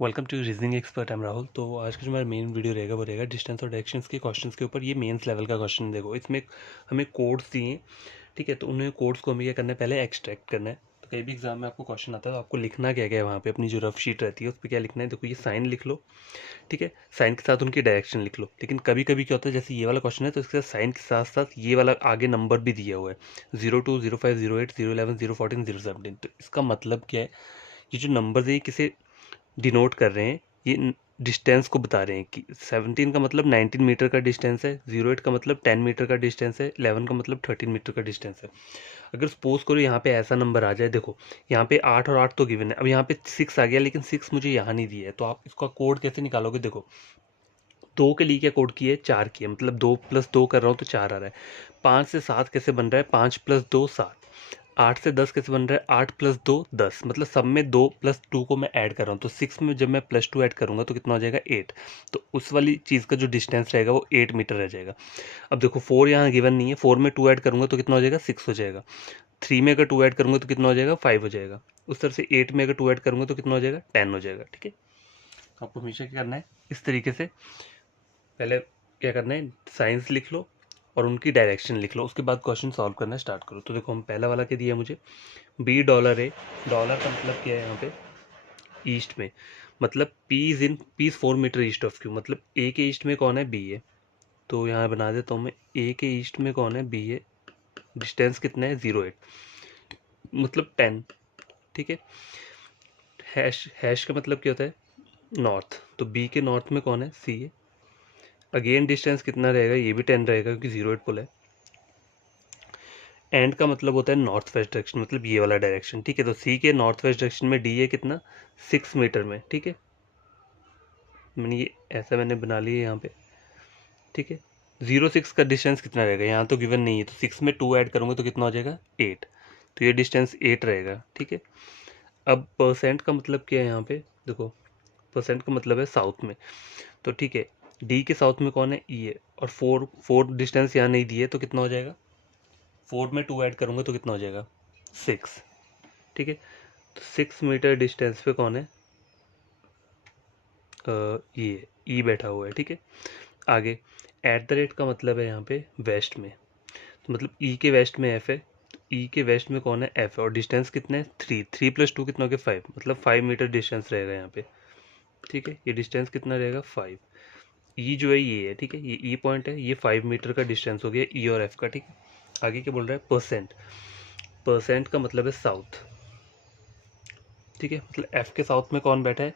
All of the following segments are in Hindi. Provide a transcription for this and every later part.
Welcome to reasoning expert. I'm Rahul. तो आज का जो हमारा मेन वीडियो रहेगा वो रहेगा डिस्टेंस और डायरेक्शंस के क्वेश्चंस के ऊपर। ये मेंस लेवल का क्वेश्चन देखो, इसमें हमें कोड्स दिए, ठीक है। तो उन्हें कोड्स को हमें क्या करना है, पहले एक्सट्रैक्ट करना है। तो कहीं भी एग्जाम में आपको क्वेश्चन आता है तो आपको लिखना क्या क्या है वहाँ पे, अपनी जो रफ शीट रहती है उस पर क्या लिखना है। देखो ये साइन लिख लो, ठीक है। साइन के साथ उनकी डायरेक्शन लिख लो। लेकिन कभी कभी क्या होता है, जैसे ये वाला क्वेश्चन है तो इसके साथ साइन के साथ साथ ये वाला आगे नंबर भी दिया हुआ है 02, 05, 08, 011, 014, 017। तो इसका मतलब क्या है, ये जो नंबर है ये किसे डिनोट कर रहे हैं, ये डिस्टेंस को बता रहे हैं कि 17 का मतलब 19 मीटर का डिस्टेंस है, 08 का मतलब 10 मीटर का डिस्टेंस है, 11 का मतलब 13 मीटर का डिस्टेंस है। अगर सपोज करो यहाँ पे ऐसा नंबर आ जाए, देखो यहाँ पे 8 और 8 तो गिवन है, अब यहाँ पे 6 आ गया लेकिन 6 मुझे यहाँ नहीं दिया है, तो आप इसका कोड कैसे निकालोगे। देखो 2 के लिए क्या कोड की है, 4 की है, मतलब 2+2 कर रहा हूँ तो 4 आ रहा है। 5 से 7 कैसे बन रहा है, 5+2 7। 8 से 10 कैसे बन रहा है, 8+2 10, मतलब सब में 2+2 को मैं ऐड कर रहा हूँ। तो 6 में जब मैं +2 ऐड करूँगा तो कितना हो जाएगा, 8। तो उस वाली चीज़ का जो डिस्टेंस रहेगा वो 8 मीटर रह जाएगा। अब देखो 4 यहाँ गिवन नहीं है, 4 में 2 ऐड करूँगा तो कितना हो जाएगा, 6 हो जाएगा। 3 में अगर 2 ऐड करूँगा तो कितना हो जाएगा, 5 हो जाएगा। उस तरह से 8 में अगर 2 ऐड करूँगा तो कितना हो जाएगा, 10 हो जाएगा, ठीक है। आपको हमेशा क्या करना है, इस तरीके से पहले क्या करना है, साइंस लिख लो और उनकी डायरेक्शन लिख लो, उसके बाद क्वेश्चन सॉल्व करना स्टार्ट करो। तो देखो हम पहला वाला क्या दिया मुझे, $B है। डॉलर का मतलब क्या है यहाँ पे, ईस्ट में, मतलब P is 4 meter east of Q, मतलब ए के ईस्ट में कौन है, बी है। तो यहाँ बना देता हूँ मैं, ए के ईस्ट में कौन है, बी है। डिस्टेंस कितना है, 08, मतलब 10, ठीक है। हैश हैश का मतलब क्या होता है, नॉर्थ, तो बी के नॉर्थ में कौन है, सी है। अगेन डिस्टेंस कितना रहेगा, ये भी 10 रहेगा क्योंकि 08 पुल है। एंड का मतलब होता है नॉर्थ वेस्ट डायरेक्शन, मतलब ये वाला डायरेक्शन, ठीक है। तो सी के नॉर्थ वेस्ट डायरेक्शन में डी है कितना, 6 मीटर में, ठीक है। मैंने ये ऐसा मैंने बना लिया यहाँ पे, ठीक है। 06 का डिस्टेंस कितना रहेगा, यहाँ तो गिवन नहीं है, तो 6 में 2 ऐड करूँगा तो कितना हो जाएगा, 8। तो ये डिस्टेंस 8 रहेगा, ठीक है। अब परसेंट का मतलब क्या है यहाँ पे, देखो परसेंट का मतलब है साउथ में, तो ठीक है। डी के साउथ में कौन है, ई है। और फोर डिस्टेंस यहाँ नहीं दिए तो कितना हो जाएगा, 4 में 2 ऐड करूँगा तो कितना हो जाएगा, 6, ठीक है। तो 6 मीटर डिस्टेंस पे कौन है, ये ई बैठा हुआ है, ठीक है। आगे एट द रेट का मतलब है यहाँ पे वेस्ट में, तो मतलब ई के वेस्ट में एफ है, तो ई के वेस्ट में कौन है, एफ है। और डिस्टेंस कितना है, 3 3+2 कितना हो गया, 5, मतलब 5 मीटर डिस्टेंस रहेगा यहाँ पे, ठीक है। ये डिस्टेंस कितना रहेगा, 5। ई जो है ये है, ठीक है, ये ई पॉइंट है, ये 5 मीटर का डिस्टेंस हो गया ई और एफ का, ठीक है। आगे क्या बोल रहा है, परसेंट। परसेंट का मतलब है साउथ, ठीक है। मतलब एफ के साउथ में कौन बैठा है,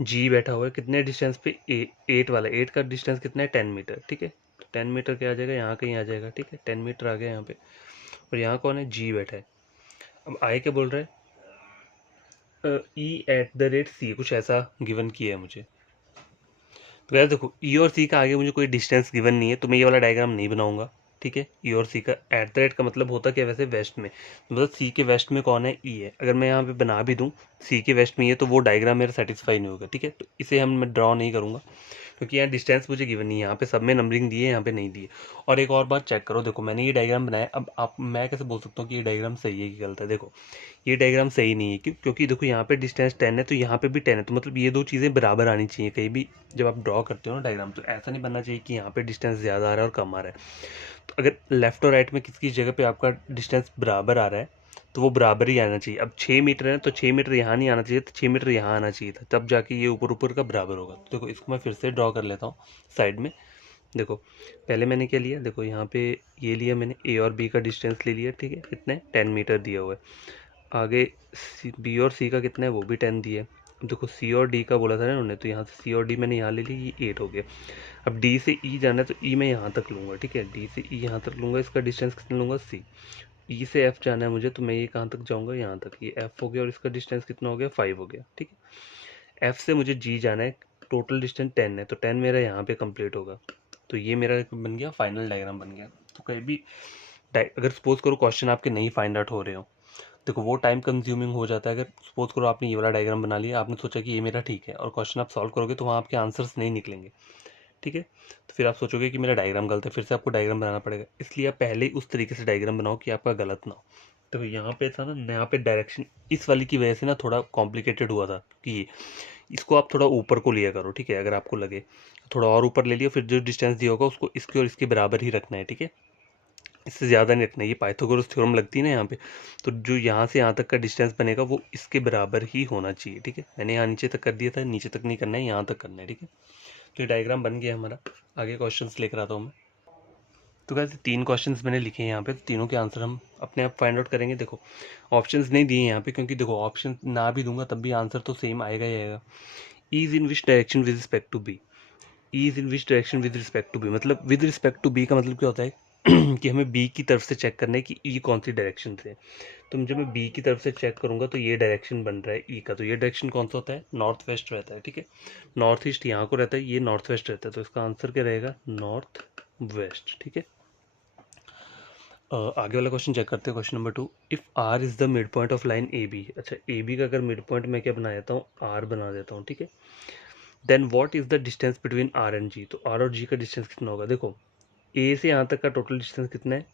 जी बैठा हुआ है। कितने डिस्टेंस पे, 8 वाला, 8 का डिस्टेंस कितना है, 10 मीटर, ठीक है। तो 10 मीटर क्या आ जाएगा, यहाँ कहीं आ जाएगा, ठीक है। 10 मीटर आ गया यहाँ पे। और यहाँ कौन है, जी बैठा है। अब आए क्या बोल रहा है, ई एट द रेट सी, कुछ ऐसा गिवन किया है मुझे। तो यार देखो ई और सी का आगे मुझे कोई डिस्टेंस गिवन नहीं है, तो मैं ये वाला डायग्राम नहीं बनाऊंगा, ठीक है। ई और सी का एट द रेट का मतलब होता क्या वैसे, वेस्ट में, मतलब सी के वेस्ट में कौन है, ई है। अगर मैं यहाँ पे बना भी दूँ सी के वेस्ट में ये, तो वो डायग्राम मेरा सेटिस्फाई नहीं होगा, ठीक है। तो इसे मैं ड्रॉ नहीं करूँगा क्योंकि यहाँ डिस्टेंस मुझे गिवन नहीं है, यहाँ पे सब में नंबरिंग दी है, यहाँ पे नहीं दी है। और एक और बात चेक करो, देखो मैंने ये डायग्राम बनाया, अब आप मैं कैसे बोल सकता हूँ कि ये डायग्राम सही है कि गलत है। देखो ये डायग्राम सही नहीं है, क्योंकि देखो यहाँ पे डिस्टेंस 10 है तो यहाँ पे भी 10 है, तो मतलब ये दो चीज़ें बराबर आनी चाहिए कहीं भी जब आप ड्रॉ करते हो ना डायग्राम। तो ऐसा नहीं बनना चाहिए कि यहाँ पे डिस्टेंस ज़्यादा आ रहा है और कम आ रहा है। तो अगर लेफ्ट और राइट में किसी किसी जगह पे आपका डिस्टेंस बराबर आ रहा है तो वो बराबर ही आना चाहिए। अब 6 मीटर है तो 6 मीटर यहाँ नहीं आना चाहिए, तो 6 मीटर यहाँ आना चाहिए था, तब जाके ये ऊपर ऊपर का बराबर होगा। तो देखो इसको मैं फिर से ड्रॉ कर लेता हूँ साइड में। देखो पहले मैंने क्या लिया, देखो यहाँ पे ये लिया मैंने, ए और बी का डिस्टेंस ले लिया, ठीक है। कितने, 10 मीटर दिया हुआ है। आगे बी और सी का कितना है, वो भी 10 दिया है। अब देखो सी और डी का बोला था ना उन्होंने, तो यहाँ से सी और डी मैंने यहाँ ले ली, ये 8 हो गया। अब डी से ई जाना है तो ई मैं यहाँ तक लूँगा, ठीक है। डी से ई यहाँ तक लूँगा, इसका डिस्टेंस कितना लूँगा, सी। ई से एफ जाना है मुझे, तो मैं ये कहाँ तक जाऊँगा, यहाँ तक, ये एफ हो गया और इसका डिस्टेंस कितना हो गया, 5 हो गया, ठीक है। एफ से मुझे जी जाना है, टोटल डिस्टेंस 10 है, तो 10 मेरा यहाँ पे कंप्लीट होगा। तो ये मेरा बन गया फाइनल डायग्राम बन गया। तो कहीं भी अगर सपोज करो क्वेश्चन आपके नहीं फाइंड आउट हो रहे हो, देखो वो टाइम कंज्यूमिंग हो जाता है। अगर सपोज करो आपने ये वाला डायग्राम बना लिया, आपने सोचा कि ये मेरा ठीक है, और क्वेश्चन आप सॉल्व करोगे तो वहाँ आपके आंसर्स नहीं निकलेंगे, ठीक है। तो फिर आप सोचोगे कि मेरा डायग्राम गलत है, फिर से आपको डायग्राम बनाना पड़ेगा। इसलिए आप पहले ही उस तरीके से डायग्राम बनाओ कि आपका गलत ना हो। तो यहाँ पे था ना, यहाँ पे डायरेक्शन इस वाली की वजह से ना थोड़ा कॉम्प्लिकेटेड हुआ था कि इसको आप थोड़ा ऊपर को लिया करो, ठीक है, अगर आपको लगे थोड़ा और ऊपर ले लियो, फिर जो डिस्टेंस दिया होगा उसको इसके और इसके बराबर ही रखना है, ठीक है, इससे ज़्यादा नहीं रखना है। ये पाइथागोरस थ्योरम लगती है ना यहाँ पे, तो जो यहाँ से यहाँ तक का डिस्टेंस बनेगा वो इसके बराबर ही होना चाहिए, ठीक है। मैंने यहाँ नीचे तक कर दिया था, नीचे तक नहीं करना है, यहाँ तक करना है, ठीक है। तो ये डायग्राम बन गया हमारा। आगे क्वेश्चंस लेकर आता हूँ मैं। तो कैसे 3 क्वेश्चंस मैंने लिखे हैं यहाँ पे, तो तीनों के आंसर हम अपने आप फाइंड आउट करेंगे। देखो ऑप्शंस नहीं दिए यहाँ पे, क्योंकि देखो ऑप्शन ना भी दूंगा तब भी आंसर तो सेम आएगा ही आएगा। Is in which direction with respect to B, is in which direction with respect to B, मतलब विद रिस्पेक्ट टू बी का मतलब क्या होता है कि हमें बी की तरफ से चेक करना है कि ई कौन सी डायरेक्शन से है। तो जब मैं बी की तरफ से चेक करूंगा तो ये डायरेक्शन बन रहा है ई का, तो ये डायरेक्शन कौन सा होता है, नॉर्थ वेस्ट रहता है, ठीक है। नॉर्थ ईस्ट यहाँ को रहता है, ये नॉर्थ वेस्ट रहता है, तो इसका आंसर क्या रहेगा, नॉर्थ वेस्ट, ठीक है। आगे वाला क्वेश्चन चेक करते हैं, question number 2। If R is the mid point of line A B, अच्छा ए बी का अगर मिड पॉइंट मैं क्या बना देता हूँ, आर बना देता हूँ, ठीक है। Then what is the distance between R and G, तो आर और जी का डिस्टेंस कितना होगा। देखो ए से यहाँ तक का टोटल डिस्टेंस कितना है,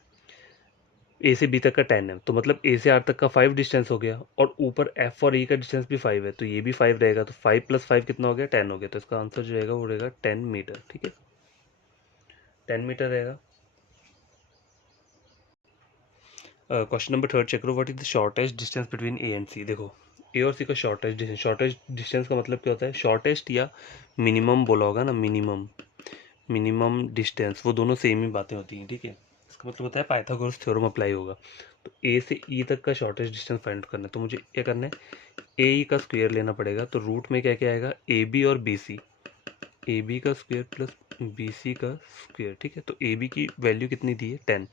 ए से बी तक का 10 है, तो मतलब ए से आर तक का 5 डिस्टेंस हो गया, और ऊपर एफ और ई का डिस्टेंस भी 5 है, तो ये भी 5 रहेगा, तो 5 + 5 कितना हो गया, 10 हो गया, तो इसका आंसर जो रहेगा वो रहेगा 10 मीटर, ठीक है, 10 मीटर रहेगा। क्वेश्चन नंबर 3 चेक करो, what is the shortest distance between A and C. देखो ए और सी का शॉर्टेस्ट डिस्टेंस का मतलब क्या होता है, शॉर्टेस्ट या मिनिमम बोला होगा ना, मिनिमम डिस्टेंस, वो दोनों सेम ही बातें होती हैं, ठीक है। इसका मतलब होता है पाइथागोरस थ्योरम अप्लाई होगा। तो ए से ई तक का शॉर्टेस्ट डिस्टेंस फाइंड करना है, तो मुझे क्या करना है, ए ई का स्क्वायर लेना पड़ेगा, तो रूट में क्या क्या आएगा, ए बी और बी सी, ए बी का स्क्वायर प्लस बी सी का स्क्वायर, ठीक है। तो ए बी की वैल्यू कितनी दी है, 10,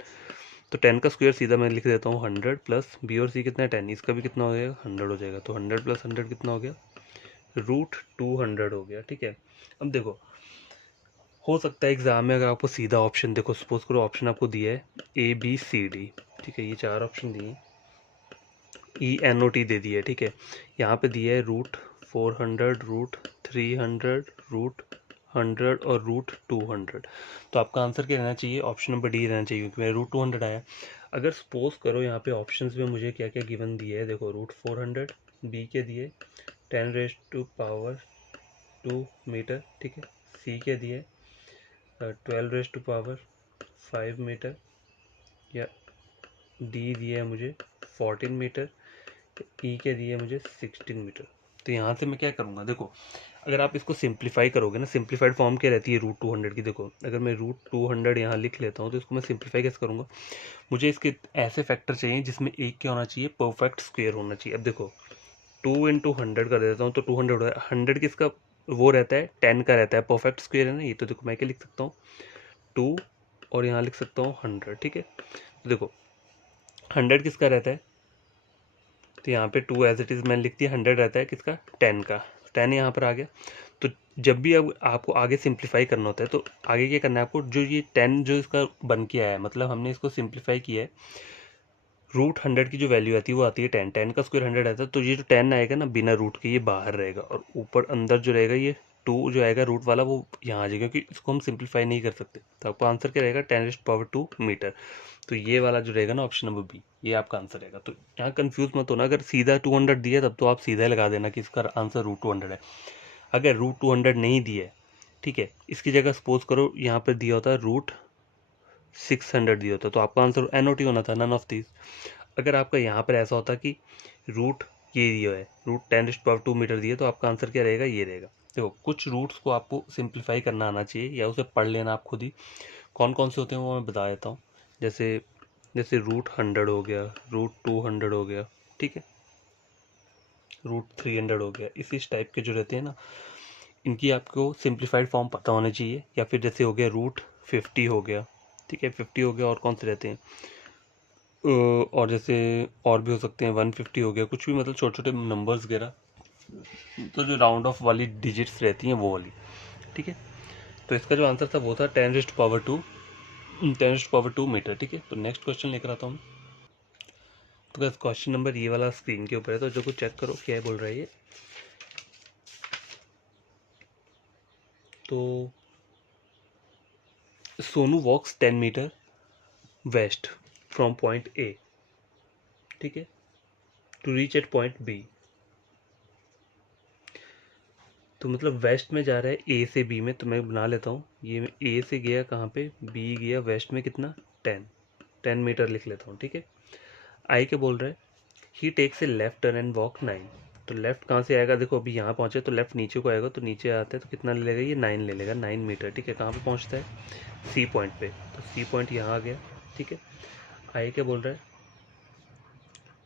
तो 10 का स्क्वायर सीधा मैं लिख देता हूँ 100, प्लस बी और सी कितना है 10, इसका भी कितना हो जाएगा 100 हो जाएगा, तो 100 + 100 कितना हो गया, √200 हो गया, ठीक है। अब देखो हो सकता है एग्जाम में अगर आपको सीधा ऑप्शन, देखो सपोज करो ऑप्शन आपको दिया है ए बी सी डी, ठीक है, ये 4 ऑप्शन दिए, ई एन ओ टी दे दिया है, ठीक है। यहाँ पे दिया है √400, √300, √100 और √200, तो आपका आंसर क्या रहना चाहिए, ऑप्शन नंबर डी रहना चाहिए, क्योंकि मेरा √200 आया। अगर सपोज करो यहाँ पे ऑप्शंस में मुझे क्या क्या गिवन दिया है, देखो √400, बी के दिए 10⁻²2 मीटर, ठीक है, सी के दिए 12⁻5 मीटर, या डी दिया है मुझे 14 मीटर, ई के दिए मुझे 16 मीटर। तो यहाँ से मैं क्या करूँगा, देखो अगर आप इसको सिंप्लीफाई करोगे ना, सिंप्लीफाइड फॉर्म क्या रहती है √200 की, देखो अगर मैं √200 यहाँ लिख लेता हूँ तो इसको मैं सिंप्लीफाई कैसे करूँगा, मुझे इसके ऐसे फैक्टर चाहिए जिसमें एक क्या होना चाहिए, परफेक्ट स्क्वायर होना चाहिए। अब देखो 2 × 100 कर देता हूँ तो 200 हो रहा है, 100 किसका वो रहता है, 10 का रहता है, परफेक्ट स्क्वायर है ना ये, तो देखो मैं क्या लिख सकता हूँ 2, और यहाँ लिख सकता हूँ 100, ठीक है। तो देखो 100 किसका रहता है, तो यहाँ पे 2 एज इट इज़ मैंने लिख दिया, 100 रहता है किसका, 10 का, 10 यहाँ पर आ गया। तो जब भी अब आपको आगे सिंप्लीफाई करना होता है तो आगे क्या करना है आपको, जो ये 10 जो इसका बन के आया है, मतलब हमने इसको सिंप्लीफाई किया है, √100 की जो वैल्यू आती है वो आती है 10, 10 का स्क्वायर 100 आता है, तो ये जो 10 आएगा ना बिना रूट के ये बाहर रहेगा, और ऊपर अंदर जो रहेगा ये 2 जो आएगा रूट वाला वो यहाँ आ जाएगा, क्योंकि इसको हम सिंप्लीफाई नहीं कर सकते। तो आपका आंसर क्या रहेगा, 10⁻²2 मीटर। तो ये वाला जो रहेगा ना ऑप्शन नंबर बी, ये आपका आंसर रहेगा। तो यहाँ कंफ्यूज मत होना, अगर सीधा 200 दिया तब तो आप सीधा लगा देना कि इसका आंसर √200 है। अगर √200 नहीं दिया है, ठीक है, इसकी जगह सपोज करो यहाँ पर दिया होता है √600 दिया होता, तो आपका आंसर NOT होना था, नन ऑफ दिस। अगर आपका यहाँ पर ऐसा होता कि रूट ये दिया है, √10⁻² मीटर दिए, तो आपका आंसर क्या रहेगा, ये रहेगा। देखो कुछ रूट्स को आपको सिंप्लीफाई करना आना चाहिए, या उसे पढ़ लेना आप खुद ही, कौन कौन से होते हैं वो मैं बता देता हूँ। जैसे जैसे √100 हो गया, √200 हो गया, ठीक है, √300 हो गया, इस टाइप के जो रहते हैं ना, इनकी आपको सिंप्लीफाइड फॉर्म पता होना चाहिए। या फिर जैसे हो गया √50 हो गया, ठीक है, 50 हो गया, और कौन से रहते हैं और जैसे और भी हो सकते हैं, 150 हो गया, कुछ भी, मतलब छोटे छोटे नंबर्स वगैरह, तो जो राउंड ऑफ वाली डिजिट्स रहती हैं वो वाली, ठीक है। तो इसका जो आंसर था वो था 10⁻²2 मीटर, ठीक है। तो नेक्स्ट क्वेश्चन लेकर आता हूँ। तो बस क्वेश्चन नंबर ये वाला स्क्रीन के ऊपर है, तो जो कुछ चेक करो क्या बोल रहा है ये। तो Sonu walks 10 meter west from point A, ठीक है, to reach at point B. तो मतलब वेस्ट में जा रहा है ए से बी में, तो मैं बना लेता हूँ, ये ए से गया कहाँ पे, बी गया वेस्ट में कितना 10 मीटर लिख लेता हूँ, ठीक है। आई के बोल रहा है he takes a left turn and walk 9। तो लेफ्ट कहाँ से आएगा, देखो अभी यहाँ पहुँचे तो लेफ्ट नीचे को आएगा, तो नीचे आते हैं तो कितना ले लेगा, ये 9 ले लेगा, 9 मीटर, ठीक है। कहाँ पे पहुँचता है, सी पॉइंट पे, तो सी पॉइंट यहाँ आ गया, ठीक है। आई क्या बोल रहा है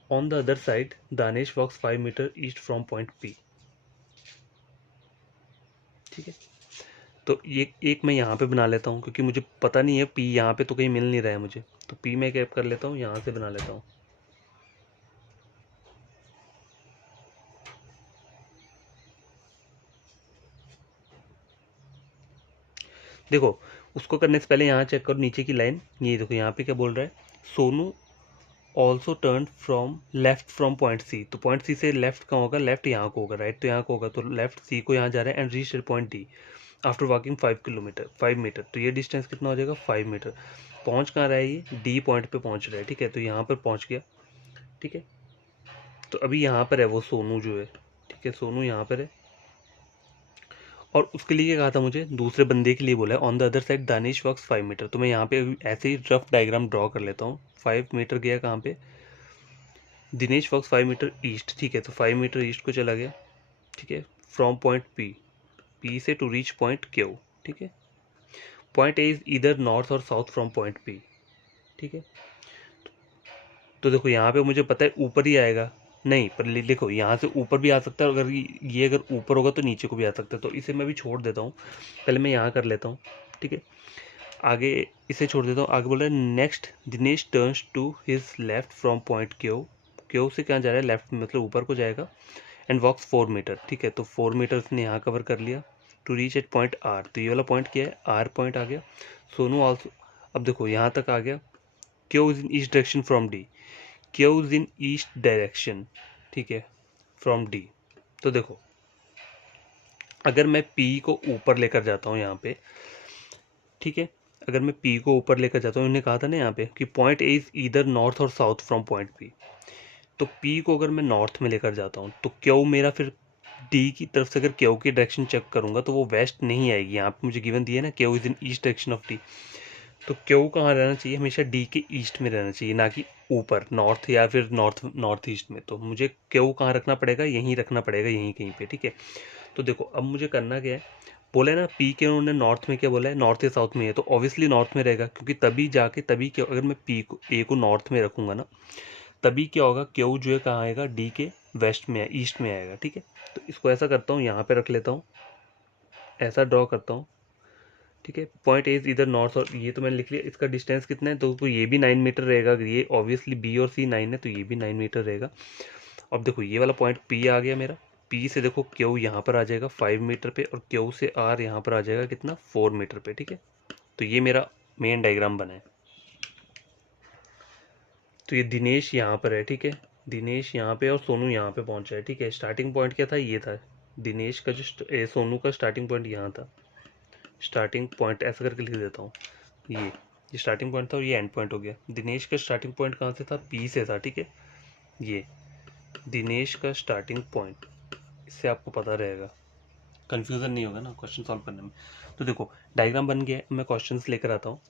on the other side Danish walks 5 meter east from point P, ठीक है। तो ये एक मैं यहाँ पे बना लेता हूँ, क्योंकि मुझे पता नहीं है पी यहाँ पे तो कहीं मिल नहीं रहा है मुझे, तो पी मैं क्या कर लेता हूँ, यहाँ से बना लेता हूँ। देखो उसको करने से पहले यहाँ चेक करो नीचे की लाइन, ये देखो यहाँ पे क्या बोल रहा है, Sonu also turn from left from point C. तो पॉइंट सी से लेफ्ट कहाँ होगा, लेफ्ट यहाँ को होगा, राइट तो यहाँ को होगा, तो लेफ्ट सी को यहाँ जा रहा है and reach point D after walking 5 meter. तो ये डिस्टेंस कितना हो जाएगा 5 मीटर। पहुँच कहाँ रहा है, ये डी पॉइंट पे पहुँच रहा है, ठीक है। तो यहाँ पर पहुँच गया, ठीक है। तो अभी यहाँ पर है वो सोनू जो है, ठीक है, सोनू यहाँ पर है। और उसके लिए कहा था मुझे, दूसरे बंदे के लिए बोला है on the other side Danish walks 5 meter. तो मैं यहाँ पे ऐसे ही रफ डायग्राम ड्रॉ कर लेता हूँ। 5 मीटर गया कहाँ पे, दिनेश वॉक्स 5 मीटर ईस्ट, ठीक है। तो 5 मीटर ईस्ट को चला गया, ठीक है, फ्रॉम पॉइंट पी, पी से टू रीच पॉइंट क्यू, ठीक है। पॉइंट ए इज इधर नॉर्थ और साउथ फ्रॉम पॉइंट पी, ठीक है। तो देखो यहाँ पे मुझे पता है ऊपर ही आएगा, नहीं पर देखो यहाँ से ऊपर भी आ सकता है, अगर ये अगर ऊपर होगा तो नीचे को भी आ सकता है, तो इसे मैं भी छोड़ देता हूँ, पहले मैं यहाँ कर लेता हूँ, ठीक है। आगे इसे छोड़ देता हूँ, आगे बोल रहा है next Dinesh turns to his left from point Q, Q से कहाँ जा रहा है, लेफ्ट मतलब ऊपर को जाएगा, एंड वॉक्स 4 मीटर, ठीक है। तो 4 मीटर उसने यहाँ कवर कर लिया to reach at point R. तो ये वाला पॉइंट क्या है, आर पॉइंट आ गया। सोनू ऑल्सो, अब देखो यहाँ तक आ गया, Q is in east direction from D, Q is in east direction, ठीक है, फ्रॉम डी। तो देखो अगर मैं पी को ऊपर लेकर जाता हूँ यहाँ पे, ठीक है, अगर मैं पी को ऊपर लेकर जाता हूँ, इन्होंने कहा था ना यहाँ पे कि point A is either north और साउथ फ्रॉम पॉइंट पी। तो पी को अगर मैं नॉर्थ में लेकर जाता हूँ तो क्यू मेरा फिर डी की तरफ से अगर क्यू की डायरेक्शन चेक करूंगा तो वो वेस्ट नहीं आएगी। यहाँ पे मुझे गिवन दिया है ना Q is in east direction of D, तो क्यू कहाँ रहना चाहिए, हमेशा डी के ईस्ट में रहना चाहिए, ना कि ऊपर नॉर्थ या फिर नॉर्थ ईस्ट में। तो मुझे क्यू कहाँ रखना पड़ेगा, यहीं रखना पड़ेगा, यहीं कहीं पे, ठीक है। तो देखो अब मुझे करना क्या है, बोला है ना पी के उन्होंने नॉर्थ में क्या बोला है, नॉर्थ या साउथ में है, तो ऑब्वियसली नॉर्थ में रहेगा, क्योंकि तभी जाके तभी क्या, अगर मैं पी को ए को नॉर्थ में रखूंगा ना, तभी क्या होगा, क्यू जो है कहाँ आएगा, डी के वेस्ट में, ईस्ट में आएगा, ठीक है। तो इसको ऐसा करता हूँ, यहाँ पे रख लेता हूँ, ऐसा ड्रॉ करता हूँ, ठीक है। पॉइंट ए इज इधर नॉर्थ, और ये तो मैंने लिख लिया, इसका डिस्टेंस कितना है, तो ये भी 9 मीटर रहेगा, ये ऑब्वियसली बी और सी 9 है, तो ये भी 9 मीटर रहेगा। अब देखो ये वाला पॉइंट पी आ गया मेरा, पी से देखो क्यू यहाँ पर आ जाएगा 5 मीटर पे, और क्यू से आर यहाँ पर आ जाएगा कितना 4 मीटर पे, ठीक है। तो ये मेरा मेन डायग्राम बना है। तो ये दिनेश यहाँ पर है, ठीक है, दिनेश यहाँ पे और सोनू यहाँ पे पहुंचा है, ठीक है। स्टार्टिंग पॉइंट क्या था, ये था दिनेश का, जो सोनू का स्टार्टिंग पॉइंट यहाँ था, स्टार्टिंग पॉइंट ऐसा करके लिख देता हूँ, ये स्टार्टिंग पॉइंट था और ये एंड पॉइंट हो गया। दिनेश का स्टार्टिंग पॉइंट कहाँ से था, पी से था, ठीक है। ये दिनेश का स्टार्टिंग पॉइंट, इससे आपको पता रहेगा, कन्फ्यूज़न नहीं होगा ना क्वेश्चन सॉल्व करने में। तो देखो डायग्राम बन गया है, मैं क्वेश्चंस लेकर आता हूँ।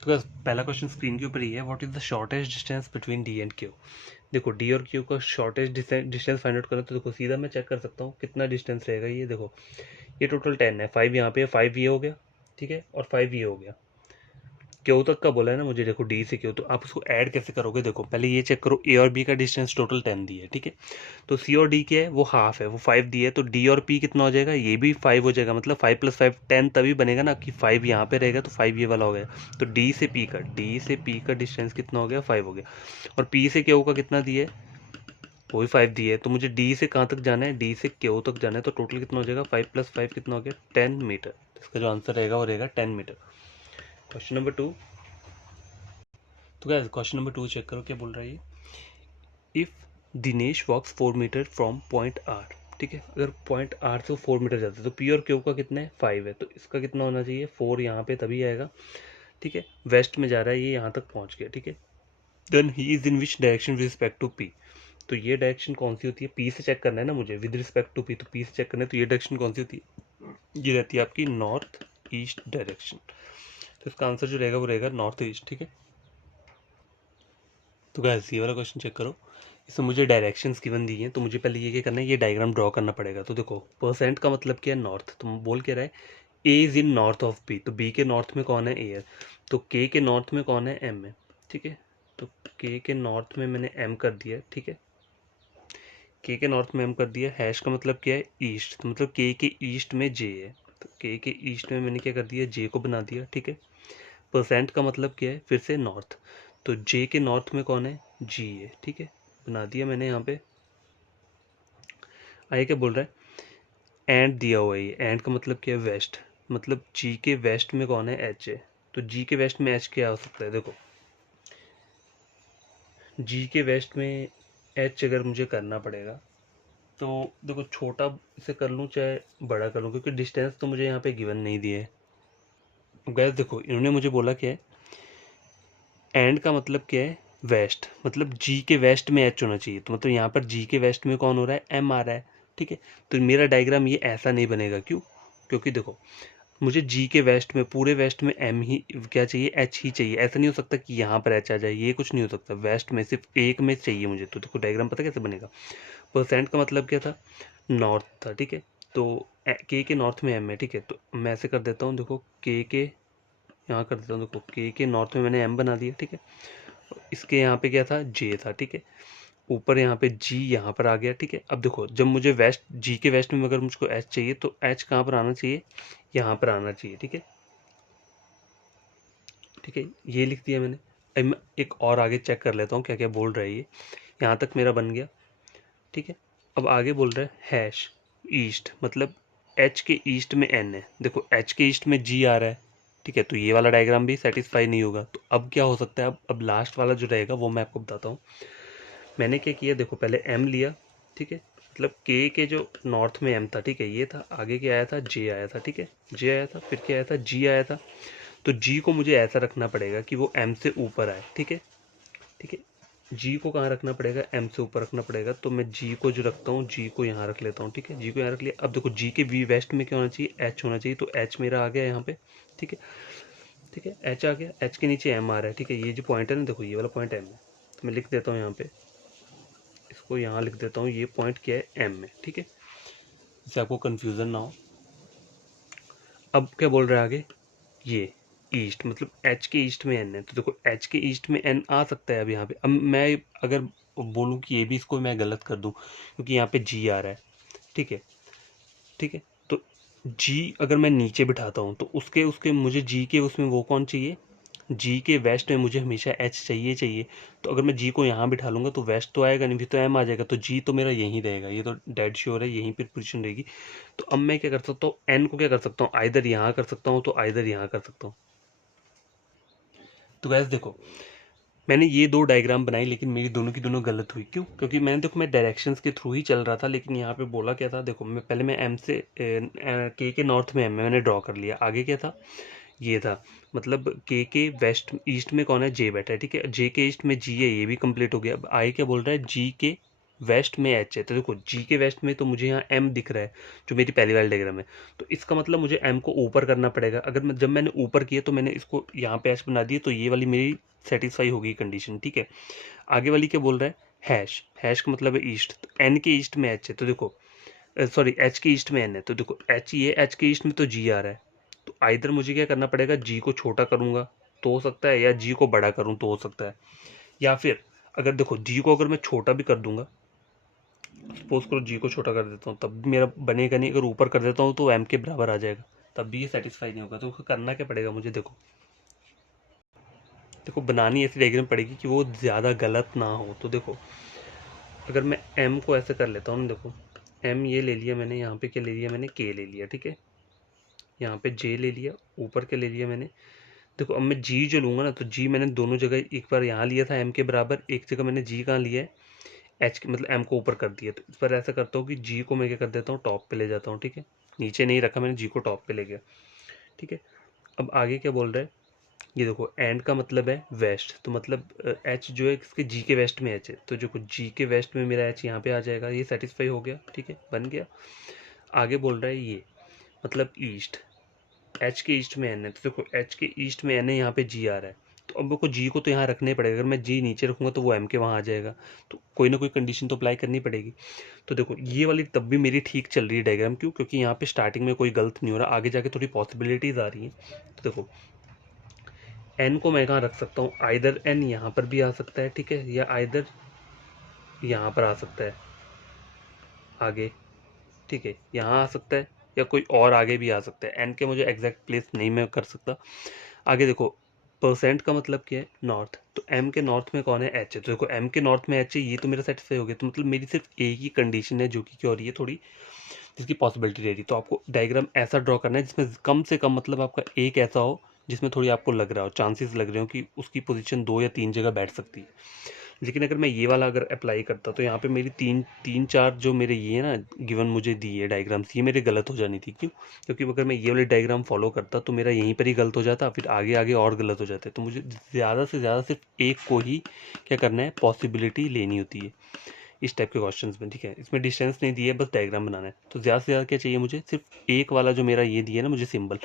तो पहला क्वेश्चन स्क्रीन के ऊपर ही है, what is the shortest distance between D and Q. देखो डी और क्यू का शॉर्टेस्ट डिस्टेंस फाइंड आउट करें, तो देखो सीधा मैं चेक कर सकता हूँ कितना डिस्टेंस रहेगा। ये देखो ये टोटल 10 है, 5 यहाँ पे, 5 ये हो गया, ठीक है, और 5 ये हो गया। क्यू तक का बोला है ना मुझे, देखो डी से क्यू, तो आप उसको ऐड कैसे करोगे, देखो पहले ये चेक करो, ए और बी का डिस्टेंस टोटल 10 दिया है, ठीक है। तो सी और डी क्या है, वो हाफ है, वो 5 दिया है, तो डी और पी कितना हो जाएगा, ये भी 5 हो जाएगा, मतलब 5 + 5 10 तभी बनेगा ना, कि 5 यहाँ पे रहेगा तो 5 ये वाला हो गया। तो डी से पी का डिस्टेंस कितना हो गया, 5 हो गया। और पी से क्यू का कितना दिया है, वो भी 5 दिया है। तो मुझे डी से कहाँ तक जाना है, डी से क्यू तक जाना है, तो टोटल कितना हो जाएगा, 5 + 5 कितना हो गया, 10 मीटर। इसका जो आंसर रहेगा वो रहेगा 10 मीटर। Question number 2। तो क्या क्वेश्चन नंबर 2 चेक करो क्या बोल रहा है ये, if Dinesh walks 4 meter from point R, ठीक है, अगर पॉइंट आर से वो 4 मीटर जाते हैं तो पी और क्यू का कितना है, 5 है, तो इसका कितना होना चाहिए, 4 यहाँ पे तभी आएगा, ठीक है। वेस्ट में जा रहा है, ये यहाँ तक पहुँच गया, ठीक है। Then he is in which direction with respect to P, तो ये डायरेक्शन कौन सी होती है, पी से चेक करना है ना मुझे, विद रिस्पेक्ट टू पी, तो पी से चेक करना है, तो ये डायरेक्शन कौन सी होती है, ये रहती है आपकी नॉर्थ ईस्ट डायरेक्शन। तो इसका आंसर जो रहेगा वो रहेगा नॉर्थ ईस्ट। ठीक है, तो गाइस ये वाला क्वेश्चन चेक करो, इसमें मुझे डायरेक्शंस गिवन दी हैं, तो मुझे पहले ये क्या करना है, ये डायग्राम ड्रॉ करना पड़ेगा। तो देखो परसेंट का मतलब क्या है, नॉर्थ, तो बोल के रहा है A is in north of B, तो बी के नॉर्थ में कौन है, ए है, तो के के नॉर्थ में कौन है, एम है। ठीक है, तो के के नॉर्थ में मैंने एम कर दिया। ठीक है, के के नॉर्थ में एम कर दिया। हैश का मतलब क्या है, ईस्ट, तो मतलब के ईस्ट में जे है, तो के ईस्ट में मैंने क्या कर दिया, जे को बना दिया। ठीक है, परसेंट का मतलब क्या है, फिर से नॉर्थ, तो जे के नॉर्थ में कौन है, जी है। ठीक है, बना दिया मैंने यहाँ पे। आगे क्या बोल रहा है, एंड दिया हुआ है, एंड का मतलब क्या है, वेस्ट, मतलब जी के वेस्ट में कौन है, एच है, तो जी के वेस्ट में एच क्या हो सकता है, देखो जी के वेस्ट में एच अगर मुझे करना पड़ेगा, तो देखो छोटा इसे कर लूँ चाहे बड़ा कर लूँ, क्योंकि डिस्टेंस तो मुझे यहाँ पे गिवन नहीं दिया है। गैस देखो इन्होंने मुझे बोला क्या है, एंड का मतलब क्या है, वेस्ट, मतलब जी के वेस्ट में एच होना चाहिए, तो मतलब यहाँ पर जी के वेस्ट में कौन हो रहा है, एम आ रहा है। ठीक है, तो मेरा डायग्राम ये ऐसा नहीं बनेगा, क्यों, क्योंकि देखो मुझे जी के वेस्ट में, पूरे वेस्ट में एम ही क्या चाहिए, एच ही चाहिए, ऐसा नहीं हो सकता कि यहाँ पर एच आ जाए, ये कुछ नहीं हो सकता, वेस्ट में सिर्फ एक में चाहिए मुझे। तो देखो डायग्राम पता कैसे बनेगा, परसेंट का मतलब क्या था, नॉर्थ था। ठीक है, तो के नॉर्थ में एम है। ठीक है, तो मैं ऐसे कर देता हूँ, देखो के यहाँ कर देता हूँ, देखो के नॉर्थ में मैंने एम बना दिया। ठीक है, इसके यहाँ पे क्या था, जे था। ठीक है, ऊपर यहाँ पे जी यहाँ पर आ गया। ठीक है, अब देखो जब मुझे वेस्ट, जी के वेस्ट में अगर मुझको एच चाहिए, तो एच कहाँ पर आना चाहिए, यहाँ पर आना चाहिए। ठीक है, ठीक है, ये लिख दिया मैंने। अब मैं एक और आगे चेक कर लेता हूँ क्या क्या बोल रहा है ये, यहाँ तक मेरा बन गया। ठीक है, अब आगे बोल रहा है हैश ईस्ट, मतलब एच के ईस्ट में एन है, देखो एच के ईस्ट में जी आ रहा है। ठीक है, तो ये वाला डायग्राम भी सेटिस्फाई नहीं होगा, तो अब क्या हो सकता है, अब लास्ट वाला जो रहेगा वो मैं आपको बताता हूँ। मैंने क्या किया, देखो पहले एम लिया। ठीक है, मतलब के जो नॉर्थ में एम था, ठीक है, ये था, आगे क्या आया था, जे आया था। ठीक है, जे आया था, फिर क्या आया था, जी आया था, तो जी को मुझे ऐसा रखना पड़ेगा कि वो एम से ऊपर आए। ठीक है, ठीक है, जी को कहाँ रखना पड़ेगा, एम से ऊपर रखना पड़ेगा, तो मैं जी को जो रखता हूँ, जी को यहाँ रख लेता हूँ। ठीक है, जी को यहाँ रख लिया। अब देखो जी के वी वेस्ट में क्या होना चाहिए, एच होना चाहिए, तो एच मेरा आ गया यहाँ पे। ठीक है, ठीक है, एच आ गया, एच के नीचे एम आ रहा है। ठीक है, ये जो पॉइंट है ना, देखो ये वाला पॉइंट एम है, तो मैं लिख देता हूँ यहाँ पे, इसको यहाँ लिख देता हूँ, ये पॉइंट क्या है, एम में। ठीक है, इससे आपको कन्फ्यूज़न ना हो। अब क्या बोल रहा है आगे, ये ईस्ट, मतलब एच के ईस्ट में एन है, तो देखो एच के ईस्ट में एन आ सकता है। अब यहाँ पे अब मैं अगर बोलूँ कि ये भी इसको मैं गलत कर दूँ, क्योंकि यहाँ पे जी आ रहा है। ठीक है, ठीक है, तो जी अगर मैं नीचे बिठाता हूँ, तो उसके उसके मुझे जी के उसमें वो कौन चाहिए, जी के वेस्ट में मुझे हमेशा एच चाहिए चाहिए। तो अगर मैं जी को यहाँ बिठा लूँगा तो वेस्ट तो आएगा नहीं, फिर तो एम आ जाएगा, तो जी तो मेरा यहीं रहेगा, ये तो डेड श्योर है, यहीं पर पोजीशन रहेगी। तो अब मैं क्या कर सकता हूँ, एन को क्या कर सकता हूँ, आइदर यहाँ कर सकता हूँ, तो आइदर यहाँ कर सकता हूँ। तो गैस देखो मैंने ये दो डायग्राम बनाई, लेकिन मेरी दोनों की दोनों गलत हुई, क्यों, क्योंकि मैंने, देखो मैं डायरेक्शंस के थ्रू ही चल रहा था, लेकिन यहाँ पे बोला क्या था, देखो मैं पहले मैं एम से के नॉर्थ में एम में मैंने ड्रॉ कर लिया, आगे क्या था, ये था, मतलब के वेस्ट ईस्ट में कौन है, जे बैठा है। ठीक है, जे के ईस्ट में जी है, ये भी कंप्लीट हो गया। अब आगे क्या बोल रहा है, जी के वेस्ट में एच है, तो देखो जी के वेस्ट में तो मुझे यहाँ एम दिख रहा है, जो मेरी पहली वाली डायग्राम है, तो इसका मतलब मुझे एम को ऊपर करना पड़ेगा। अगर मैं, जब मैंने ऊपर किया तो मैंने इसको यहाँ पे एच बना दिया, तो ये वाली मेरी सेटिस्फाई होगी कंडीशन। ठीक है, आगे वाली क्या बोल रहा है, हैश, हैश का मतलब है ईस्ट, तो एन के ईस्ट में एच है, तो देखो सॉरी एच के ईस्ट में एन है, तो देखो एच, ये एच के ईस्ट में तो जी आ रहा है, तो आइदर मुझे क्या करना पड़ेगा, जी को छोटा करूंगा तो हो सकता है, या जी को बड़ा करूं तो हो सकता है, या फिर अगर देखो जी को अगर मैं छोटा भी कर दूंगा, सपोज करो जी को छोटा कर देता हूँ, तब भी मेरा बनेगा नहीं, अगर ऊपर कर देता हूँ तो एम के बराबर आ जाएगा, तब भी ये सेटिस्फाई नहीं होगा। तो करना क्या पड़ेगा मुझे, देखो देखो बनानी ऐसी डायग्राम पड़ेगी कि वो ज़्यादा गलत ना हो। तो देखो अगर मैं एम को ऐसे कर लेता हूँ ना, देखो एम ये ले लिया मैंने, यहाँ पे क्या ले लिया मैंने, के ले लिया। ठीक है, यहाँ पे जे ले लिया, ऊपर के ले लिया मैंने। देखो अब मैं जी जो लूँगा ना, तो जी मैंने दोनों जगह, एक बार यहाँ लिया था एम के बराबर, एक जगह मैंने जी कहाँ लिया है, एच के, मतलब एम को ऊपर कर दिया। तो इस पर ऐसा करता हूँ कि जी को मैं क्या कर देता हूँ, टॉप पे ले जाता हूँ। ठीक है, नीचे नहीं रखा मैंने, जी को टॉप पे ले गया। ठीक है, अब आगे क्या बोल रहा है, ये देखो एंड का मतलब है वेस्ट, तो मतलब एच जो है इसके जी के वेस्ट में एच है, तो जो जी के वेस्ट में मेरा एच यहाँ पे आ जाएगा, ये सेटिस्फाई हो गया, ठीक है, बन गया। आगे बोल रहा है ये मतलब ईस्ट, एच के ईस्ट में एन है, तो देखो एच के ईस्ट में एन है, यहाँ पे जी आ रहा है, तो अब मेरे को जी को तो यहाँ रखना ही पड़ेगा, अगर मैं जी नीचे रखूँगा तो वो एम के वहाँ आ जाएगा, तो कोई ना कोई कंडीशन तो अप्लाई करनी पड़ेगी। तो देखो ये वाली तब भी मेरी ठीक चल रही है डायग्राम, क्यों? क्योंकि यहाँ पे स्टार्टिंग में कोई गलत नहीं हो रहा, आगे जाके थोड़ी पॉसिबिलिटीज़ आ रही हैं। तो देखो एन को मैं कहाँ रख सकता हूँ, आइदर एन यहाँ पर भी आ सकता है, ठीक है, या आइदर यहाँ पर आ सकता है आगे, ठीक है, यहाँ आ सकता है, या कोई और आगे भी आ सकता है, एन के मुझे एग्जैक्ट प्लेस नहीं मैं कर सकता। आगे देखो परसेंट का मतलब क्या है, नॉर्थ, तो एम के नॉर्थ में कौन है, एच है, तो देखो एम के नॉर्थ में एच है, ये तो मेरा सेटिस्फाई हो गया, तो मतलब मेरी सिर्फ एक ही कंडीशन है जो कि क्या हो रही है थोड़ी, जिसकी पॉसिबिलिटी रह रही है। तो आपको डायग्राम ऐसा ड्रॉ करना है जिसमें कम से कम मतलब आपका एक ऐसा हो जिसमें थोड़ी आपको लग रहा हो, चांसेस लग रहे हो कि उसकी पोजीशन 2 या 3 जगह बैठ सकती है। लेकिन अगर मैं ये वाला अगर अप्लाई करता तो यहाँ पे मेरी तीन चार जो मेरे ये है ना गिवन मुझे दी है डायग्राम्स, ये मेरे गलत हो जानी थी, क्यों? क्योंकि अगर मैं ये वाले डायग्राम फॉलो करता तो मेरा यहीं पर ही गलत हो जाता, फिर आगे आगे और गलत हो जाते, तो मुझे ज़्यादा से ज़्यादा सिर्फ एक को ही क्या करना है, पॉसिबिलिटी लेनी होती है इस टाइप के क्वेश्चंस में, ठीक है। इसमें डिस्टेंस नहीं दिया है, बस डायग्राम बनाना है, तो ज़्यादा से ज़्यादा क्या चाहिए मुझे, सिर्फ एक वाला जो मेरा ये दिया है ना मुझे सिंबल,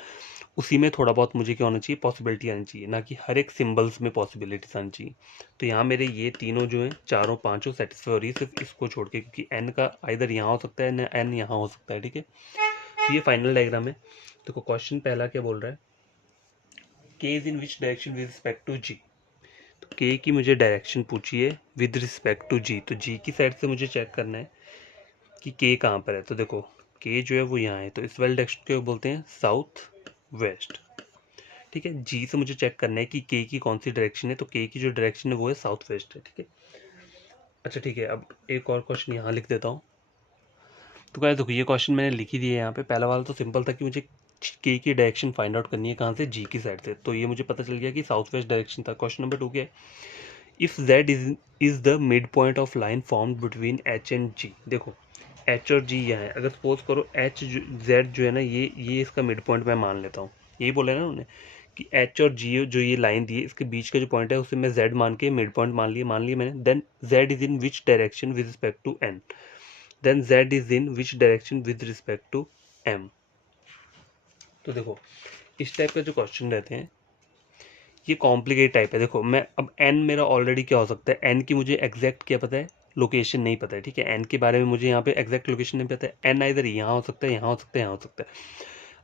उसी में थोड़ा बहुत मुझे क्या होना चाहिए, पॉसिबिलिटी आनी चाहिए, ना कि हर एक सिंबल्स में पॉसिबिलिटीज आनी चाहिए। तो यहाँ मेरे ये तीनों जो हैं चारों पांचों सेटिस्फाई हो रही है सिर्फ इसको छोड़ के, क्योंकि एन का आइदर यहाँ हो सकता है ना एन यहाँ हो सकता है, ठीक है। तो ये फाइनल डायग्राम है। देखो क्वेश्चन पहला क्या बोल रहा है, K is in which direction with respect to G, तो के की मुझे डायरेक्शन पूछी है विद रिस्पेक्ट टू जी, तो जी की साइड से मुझे चेक करना है कि के कहाँ पर है, तो देखो के जो है वो यहाँ है, तो इस वाले डायरेक्शन को बोलते हैं साउथ वेस्ट, ठीक है। जी से मुझे चेक करना है कि के की कौन सी डायरेक्शन है, तो के की जो डायरेक्शन है वो है साउथ वेस्ट है, ठीक है। अच्छा ठीक है, अब एक और क्वेश्चन यहाँ लिख देता हूँ। तो क्या देखो ये क्वेश्चन मैंने लिख ही दिया है यहाँ पे, पहला वाला तो सिंपल था कि मुझे के की डायरेक्शन फाइंड आउट करनी है कहाँ से, जी की साइड से, तो ये मुझे पता चल गया कि साउथ वेस्ट डायरेक्शन था। क्वेश्चन नंबर 2 क्या है, if Z is the mid point of line formed between H and G, देखो एच और जी यहाँ है, अगर सपोज करो एच जेड जो है ना ये इसका मिड पॉइंट मैं मान लेता हूँ, यही बोला है ना उन्होंने कि एच और जी जो ये लाइन दी है इसके बीच का जो पॉइंट है उसे मैं जेड मान के मिड पॉइंट मान लिया मैंने, then Z is in which direction with respect to N, then Z is in which direction with respect to M. तो देखो इस टाइप का जो क्वेश्चन रहते हैं ये कॉम्प्लिकेट टाइप है। देखो मैं अब एन मेरा ऑलरेडी क्या हो सकता है, एन की मुझे एग्जैक्ट क्या पता है, लोकेशन नहीं पता है, ठीक है, एन के बारे में मुझे यहाँ पे एग्जैक्ट लोकेशन नहीं पता है, एन इधर यहाँ हो सकता है, यहाँ हो सकता है, यहाँ हो सकता है।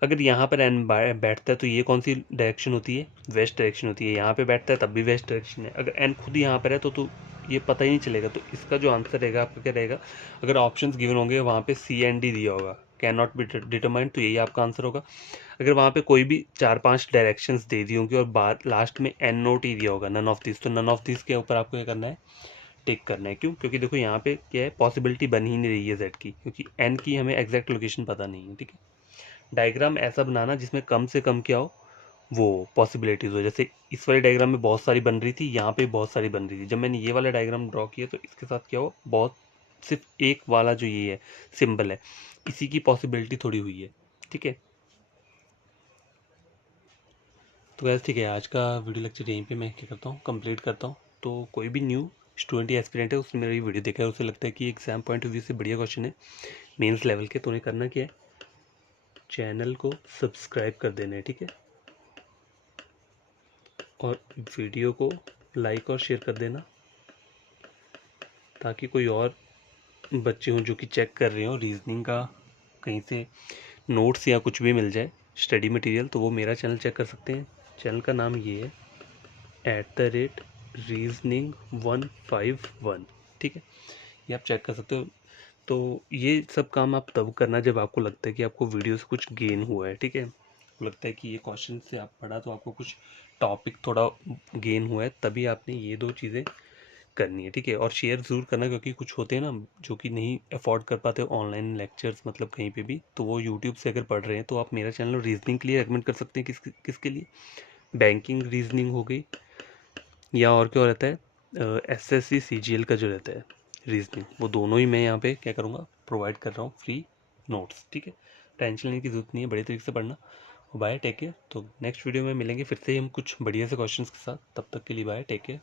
अगर यहाँ पर एन बैठता है तो ये कौन सी डायरेक्शन होती है, वेस्ट डायरेक्शन होती है, यहाँ पे बैठता है तब भी वेस्ट डायरेक्शन है। अगर एन खुद यहाँ पर है तो ये पता ही नहीं चलेगा, तो इसका जो आंसर रहेगा आपका क्या रहेगा, अगर ऑप्शंस गिवन होंगे वहाँ पे सी एंड डी दिया होगा, कैन नॉट बी डिटरमाइंड, तो यही आपका आंसर होगा। अगर वहाँ पे कोई भी 4-5 डायरेक्शंस दे दी होंगी और बाद लास्ट में एन नोट ही दिया होगा, नन ऑफ दिस, तो नन ऑफ दिस के ऊपर आपको क्या करना है, टिक करना है, क्यों? क्योंकि देखो यहाँ पे क्या है, पॉसिबिलिटी बन ही नहीं रही है जेड की, क्योंकि एन की हमें एग्जैक्ट लोकेशन पता नहीं है, ठीक है। डायग्राम ऐसा बनाना जिसमें कम से कम क्या हो, वो पॉसिबिलिटीज हो, जैसे इस वाले डायग्राम में बहुत सारी बन रही थी, यहाँ पे बहुत सारी बन रही थी, जब मैंने ये वाला डायग्राम ड्रॉ किया तो इसके साथ क्या हो, बहुत सिर्फ एक वाला जो ये है सिंबल है इसी की पॉसिबिलिटी थोड़ी हुई है, ठीक है। तो गैस ठीक है, आज का वीडियो लेक्चर यहीं पे मैं क्या करता हूँ, कंप्लीट करता हूँ। तो कोई भी न्यू स्टूडेंट या एस्पिरेंट है उसने मेरा ये वीडियो देखा है, उसे लगता है कि एग्जाम पॉइंट ऑफ व्यू से बढ़िया क्वेश्चन है मेंस लेवल के, तो उन्हें करना क्या है, चैनल को सब्सक्राइब कर देना है, ठीक है, और वीडियो को लाइक और शेयर कर देना, ताकि कोई और बच्चे हों जो कि चेक कर रहे हो रीजनिंग का कहीं से नोट्स या कुछ भी मिल जाए स्टडी मटेरियल, तो वो मेरा चैनल चेक कर सकते हैं। चैनल का नाम ये है @reasoning151, ठीक है, ये आप चेक कर सकते हो। तो ये सब काम आप तब करना जब आपको लगता है कि आपको वीडियो से कुछ गेन हुआ है, ठीक है, आपको लगता है कि ये क्वेश्चन से आप पढ़ा तो आपको कुछ टॉपिक थोड़ा गेन हुआ है, तभी आपने ये दो चीज़ें करनी है, ठीक है। और शेयर ज़रूर करना, क्योंकि कुछ होते हैं ना जो कि नहीं अफोर्ड कर पाते ऑनलाइन लेक्चर्स, मतलब कहीं पे भी, तो वो यूट्यूब से अगर पढ़ रहे हैं तो आप मेरा चैनल रीजनिंग के लिए रेकमेंड कर सकते हैं। किसके लिए, बैंकिंग रीजनिंग हो गई, या और क्या रहता है एसएससी सीजीएल का जो रहता है रीजनिंग, वो दोनों ही मैं यहाँ पे क्या करूँगा, प्रोवाइड कर रहा हूँ फ्री नोट्स, ठीक है। टेंशन लेने की ज़रूरत नहीं है, बड़े तरीके से पढ़ना, बाय, टेक केयर। तो नेक्स्ट वीडियो में मिलेंगे फिर से हम कुछ बढ़िया से क्वेश्चंस के साथ। तब तक के लिए बाय, टेक केयर।